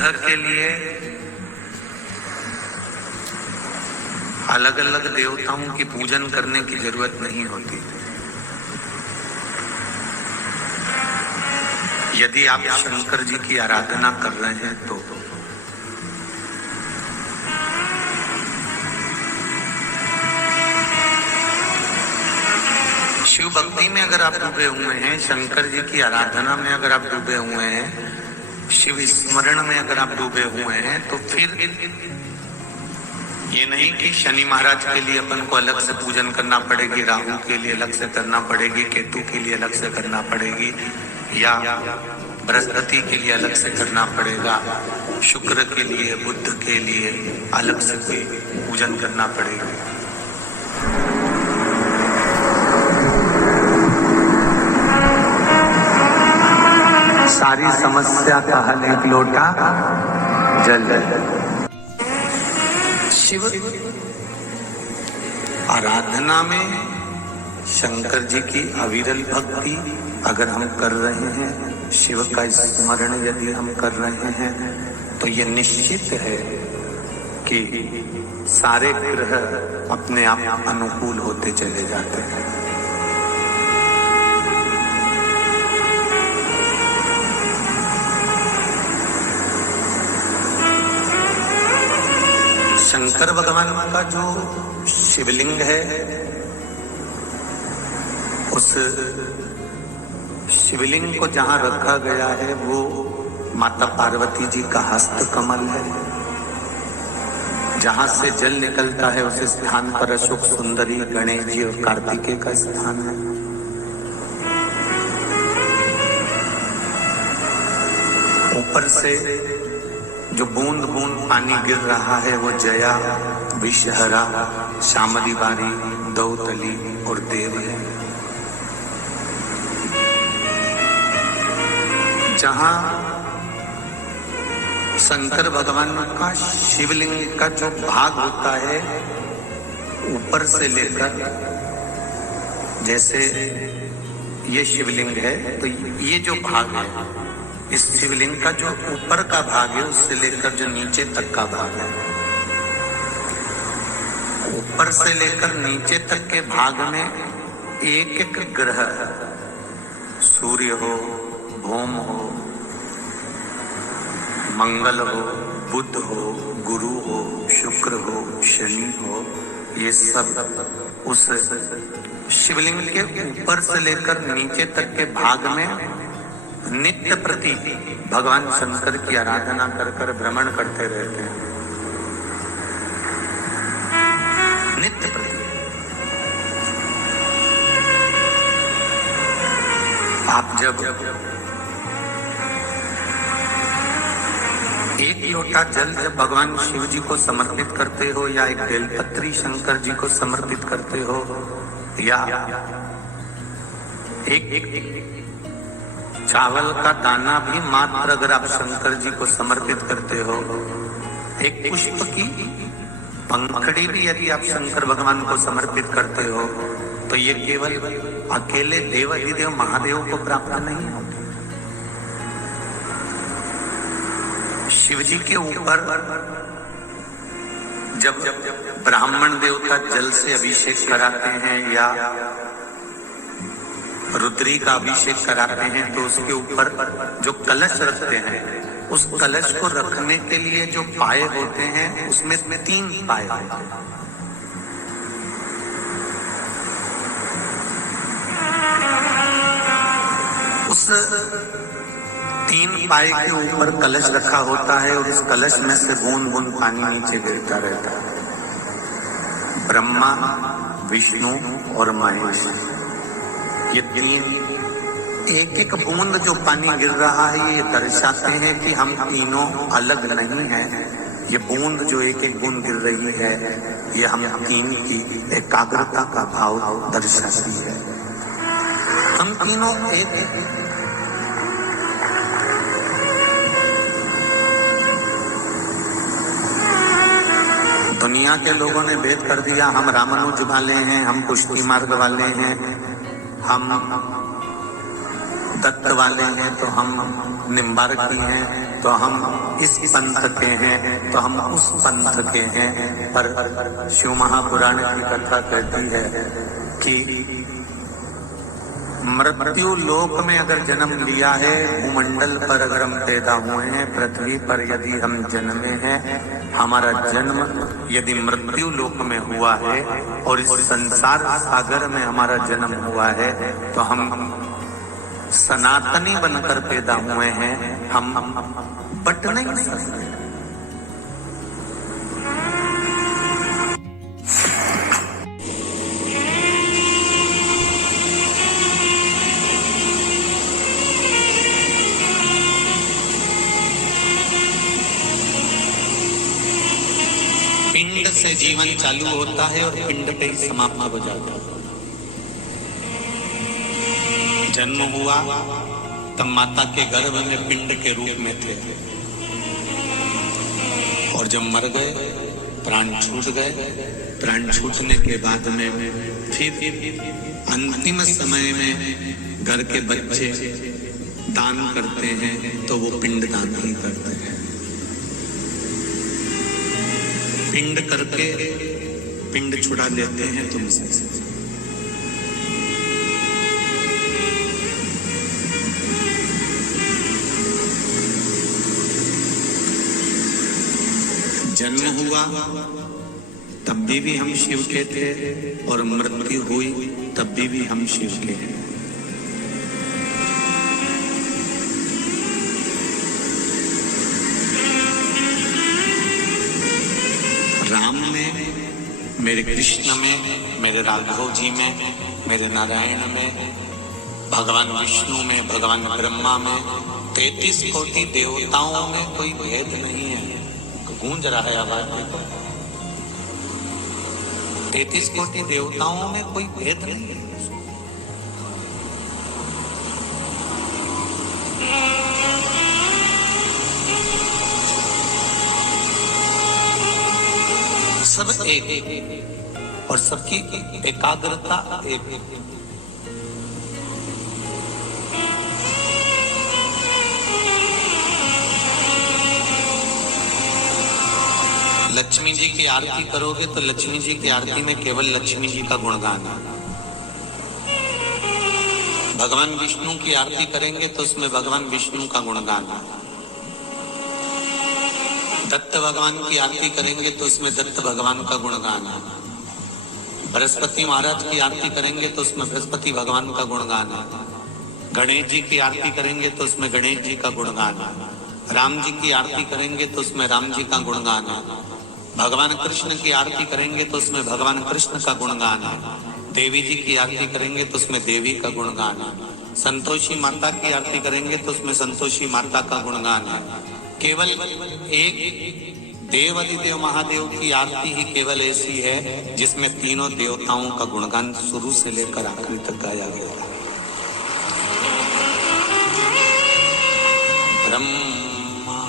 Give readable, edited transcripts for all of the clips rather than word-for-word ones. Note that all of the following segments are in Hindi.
ग्रह के लिए अलग अलग देवताओं की पूजन करने की जरूरत नहीं होती। यदि आप शंकर जी की आराधना कर रहे हैं तो शिव भक्ति में अगर आप डूबे हुए हैं, शंकर जी की आराधना में अगर आप डूबे हुए हैं, शिव स्मरण में अगर आप डूबे हुए हैं, तो फिर ये नहीं कि शनि महाराज के लिए अपन को अलग से पूजन करना पड़ेगी, राहु के लिए अलग से करना पड़ेगी, केतु के लिए अलग से करना पड़ेगी, या बृहस्पति के लिए अलग से करना पड़ेगा, शुक्र के लिए, बुध के लिए अलग से कोई पूजन करना पड़ेगा। सारी समस्या का हल एक लोटा जल। शिव आराधना में शंकर जी की अविरल भक्ति अगर हम कर रहे हैं, शिव का स्मरण यदि हम कर रहे हैं, तो ये निश्चित है कि सारे ग्रह अपने आप अनुकूल होते चले जाते हैं। शंकर भगवान का जो शिवलिंग है, उस शिवलिंग को जहां रखा गया है वो माता पार्वती जी का हस्त कमल है। जहां से जल निकलता है उस स्थान पर अशोक सुंदरी, गणेश जी और कार्तिकेय का स्थान है। ऊपर से जो बूंद बूंद पानी गिर रहा है वो जया, विषहरा, शामली बारी, दौतली और देव है। जहां शंकर भगवान का शिवलिंग का जो भाग होता है, ऊपर से लेकर, जैसे ये शिवलिंग है तो ये जो भाग है, इस शिवलिंग का जो ऊपर का भाग है उससे लेकर जो नीचे तक का भाग है, ऊपर से लेकर नीचे तक के भाग में एक एक ग्रह, सूर्य हो, भौम हो, मंगल हो, बुध हो, गुरु हो, शुक्र हो, शनि हो, ये सब उस शिवलिंग के ऊपर से लेकर नीचे तक के भाग में नित्य प्रति भगवान शंकर की आराधना कर कर भ्रमण करते रहते हैं। नित्य प्रति आप जब एक लोटा जल जब भगवान शिव जी को समर्पित करते हो, या एक बेलपत्री शंकर जी को समर्पित करते हो, या एक चावल का दाना भी मात्र अगर आप शंकर जी को समर्पित करते हो, एक पुष्प की पंखड़ी भी यदि आप शंकर भगवान को समर्पित करते हो, तो ये केवल अकेले देवाधिदेव महादेव को प्राप्त नहीं होती। शिव जी के ऊपर जब ब्राह्मण देवता जल से अभिषेक कराते हैं या रुद्री का अभिषेक कराते हैं, तो उसके ऊपर जो कलश रखते हैं, उस कलश को रखने के लिए जो पाए होते हैं, उसमें 3 पाए होते हैं। उस 3 पाए के ऊपर कलश रखा होता है और उस कलश में से बूंद बूंद पानी नीचे गिरता रहता है। ब्रह्मा, विष्णु और महेश, ये 3 एक एक बूंद जो पानी गिर रहा है, ये दर्शाते हैं कि हम तीनों अलग नहीं हैं। ये बूंद जो एक एक बूंद गिर रही है, ये हम तीन की एकाग्रता का भाव दर्शाती है। हम तीनों एक दुनिया के लोगों ने भेद कर दिया, हम रामानुज वाले हैं, हम पुष्टि मार्ग वाले हैं, हम दत्त वाले हैं, तो हम निम्बार्की हैं, तो हम इस पंथ के हैं, तो हम उस पंथ के हैं। पर शिव महापुराण की कथा कहती है कि मृत्यु लोक में अगर जन्म लिया है, भूमंडल पर अगर हम पैदा हुए हैं, पृथ्वी पर यदि हम जन्मे हैं, हमारा जन्म यदि मृत्यु लोक में हुआ है और इस संसार सागर में हमारा जन्म हुआ है, तो हम सनातनी बनकर पैदा हुए हैं, हम बट नहीं सकते। पिंड से जीवन चालू होता है और पिंड पे ही समाप्त हो जाता है। जन्म हुआ तब माता के गर्भ में पिंड के रूप में थे, और जब मर गए, प्राण छूट गए, प्राण छूटने के बाद में फिर अंतिम समय में घर के बच्चे दान करते हैं, तो वो पिंड दान ही करते हैं। पिंड करके पिंड छुड़ा लेते हैं तुमसे। जन्म हुआ तब भी हम शिव के थे, और मृत्यु हुई तब भी हम शिव के हैं। राम में, मेरे कृष्ण में, मेरे राघव जी में, मेरे नारायण में, भगवान विष्णु में, भगवान ब्रह्मा में, 33 कोटि देवताओं में कोई भेद नहीं है। गूंज रहा है आवाज देखो, 33 कोटि देवताओं में कोई भेद नहीं है। सब एक, और सबकी एकाग्रता एक। लक्ष्मी जी की आरती करोगे तो लक्ष्मी जी की आरती में केवल लक्ष्मी जी का गुणगान है। भगवान विष्णु की आरती करेंगे तो उसमें भगवान विष्णु का गुणगान है। दत्त भगवान की आरती करेंगे तो उसमें दत्त भगवान का गुणगान है। बृहस्पति महाराज की आरती करेंगे तो उसमें बृहस्पति भगवान का गुणगान है। गणेश जी की आरती करेंगे तो उसमें गणेश जी का गुणगान है। राम जी की आरती करेंगे तो उसमें राम जी का गुणगान है। भगवान कृष्ण की आरती करेंगे तो उसमें भगवान कृष्ण का गुणगान है। देवी जी की आरती करेंगे तो उसमें देवी का गुणगान है। संतोषी माता की आरती करेंगे तो उसमें संतोषी माता का गुणगान है। केवल एक देवादिदेव महादेव की आरती ही केवल ऐसी है जिसमें तीनों देवताओं का गुणगान शुरू से लेकर आखिरी तक गाया गया है। ब्रह्मा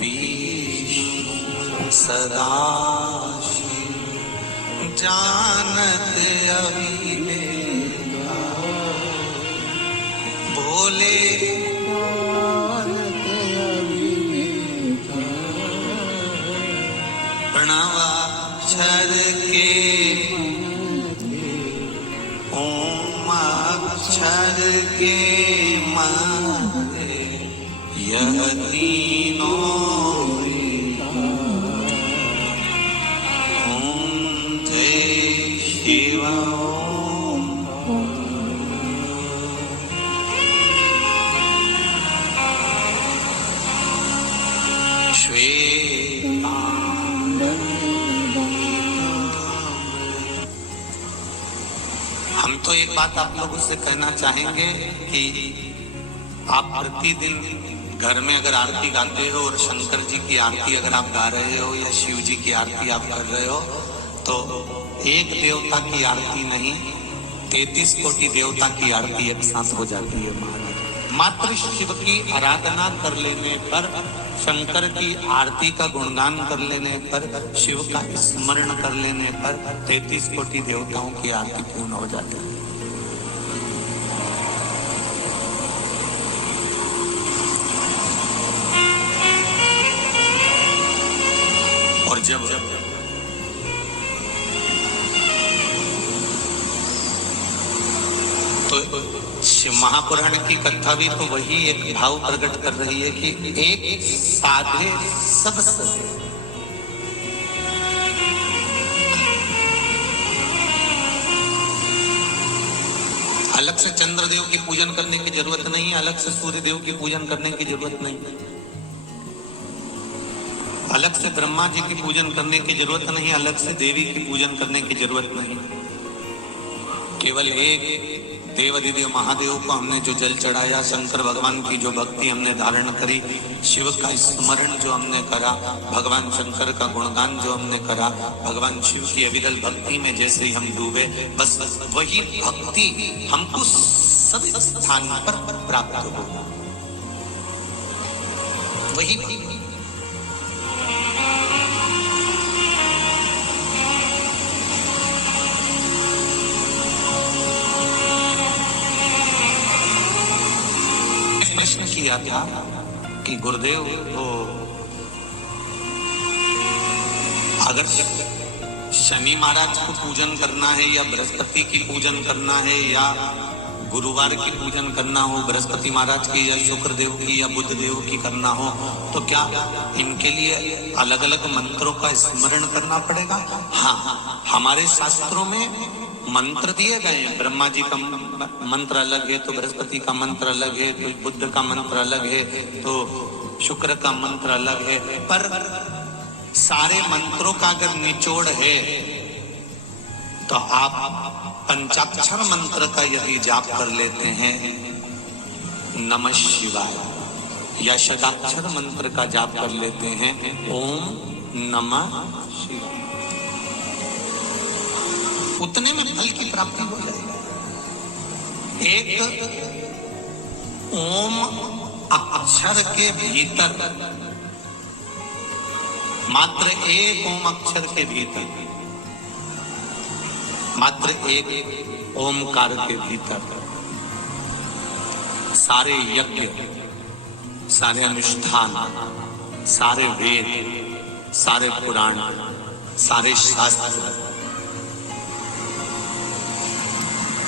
विष्णु सदाशिव जानते अविवेका, भोले प्रणवाक्षर के ओम अक्षर के मारे यह तीनों ओम जय शिव हम तो एक बात आप लोगों से कहना चाहेंगे कि आप प्रतिदिन घर में अगर आरती गाते हो और शंकर जी की आरती अगर आप गा रहे हो या शिव जी की आरती आप कर रहे हो, तो एक देवता की आरती नहीं 33 कोटि देवता की आरती एक साथ हो जाती है महाराज। मात्र शिव की आराधना कर लेने पर, शंकर की आरती का गुणगान कर लेने पर, शिव का स्मरण कर लेने पर 33 कोटि देवताओं की आरती पूर्ण हो जाती है। और जब तो शिव महापुराण की कथा भी तो वही एक भाव प्रकट कर रही है कि एक साधे सब सधे। अलग से चंद्रदेव की पूजन करने की जरूरत नहीं, अलग से सूर्य देव की पूजन करने की जरूरत नहीं, अलग से ब्रह्मा जी की पूजन करने की जरूरत नहीं, अलग से देवी की पूजन करने की जरूरत नहीं। केवल एक देवाधिदेव महादेव को हमने जो जल चढ़ाया, शंकर भगवान की जो भक्ति हमने धारण करी, शिव का स्मरण जो हमने करा, भगवान शंकर का गुणगान जो हमने करा, भगवान शिव की अविरल भक्ति में जैसे ही हम डूबे, बस वही भक्ति हमको सब स्थान पर प्राप्त हो, वही भक्ति। प्रश्न किया था कि गुरुदेव तो अगर शनि महाराज को पूजन करना है या बृहस्पति की पूजन करना है या गुरुवार की पूजन करना हो, बृहस्पति महाराज की या शुक्र देव की या बुध देव की करना हो, तो क्या इनके लिए अलग अलग मंत्रों का स्मरण करना पड़ेगा? हाँ, हमारे शास्त्रों में मंत्र दिए गए हैं। ब्रह्मा जी का मंत्र अलग है तो बृहस्पति का मंत्र अलग है, तो बुद्ध का मंत्र अलग है, तो शुक्र का मंत्र अलग है, पर सारे मंत्रों का अगर निचोड़ है तो आप पंचाक्षर मंत्र का यदि जाप कर लेते हैं, नमः शिवाय, या शताक्षर मंत्र का जाप कर लेते हैं, ओम नमः शिवाय, उतने में फल की प्राप्ति हो जाएगी। एक ओम अक्षर के भीतर, मात्र एक ओम अक्षर के भीतर, मात्र एक ओमकार के भीतर सारे यज्ञ, सारे अनुष्ठान, सारे वेद, सारे पुराण, सारे शास्त्र,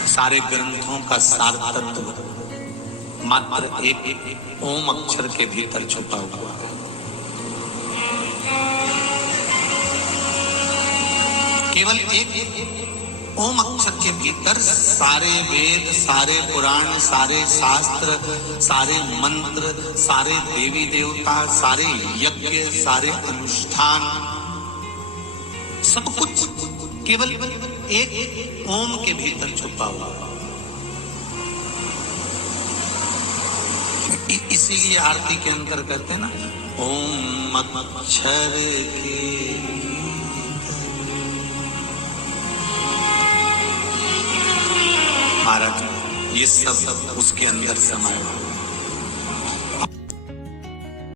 सारे ग्रंथों का सार तत्व मात्र एक ओम अक्षर के भीतर छुपा हुआ है। केवल एक ओम अक्षर के भीतर सारे वेद, सारे पुराण, सारे शास्त्र, सारे मंत्र, सारे देवी देवता, सारे यज्ञ, सारे अनुष्ठान, सब कुछ केवल एक ओम के भीतर छुपा हुआ। इसीलिए आरती के अंदर कहते हैं ना, ओम अक्षर के महाराज, ये सब उसके अंदर समाया।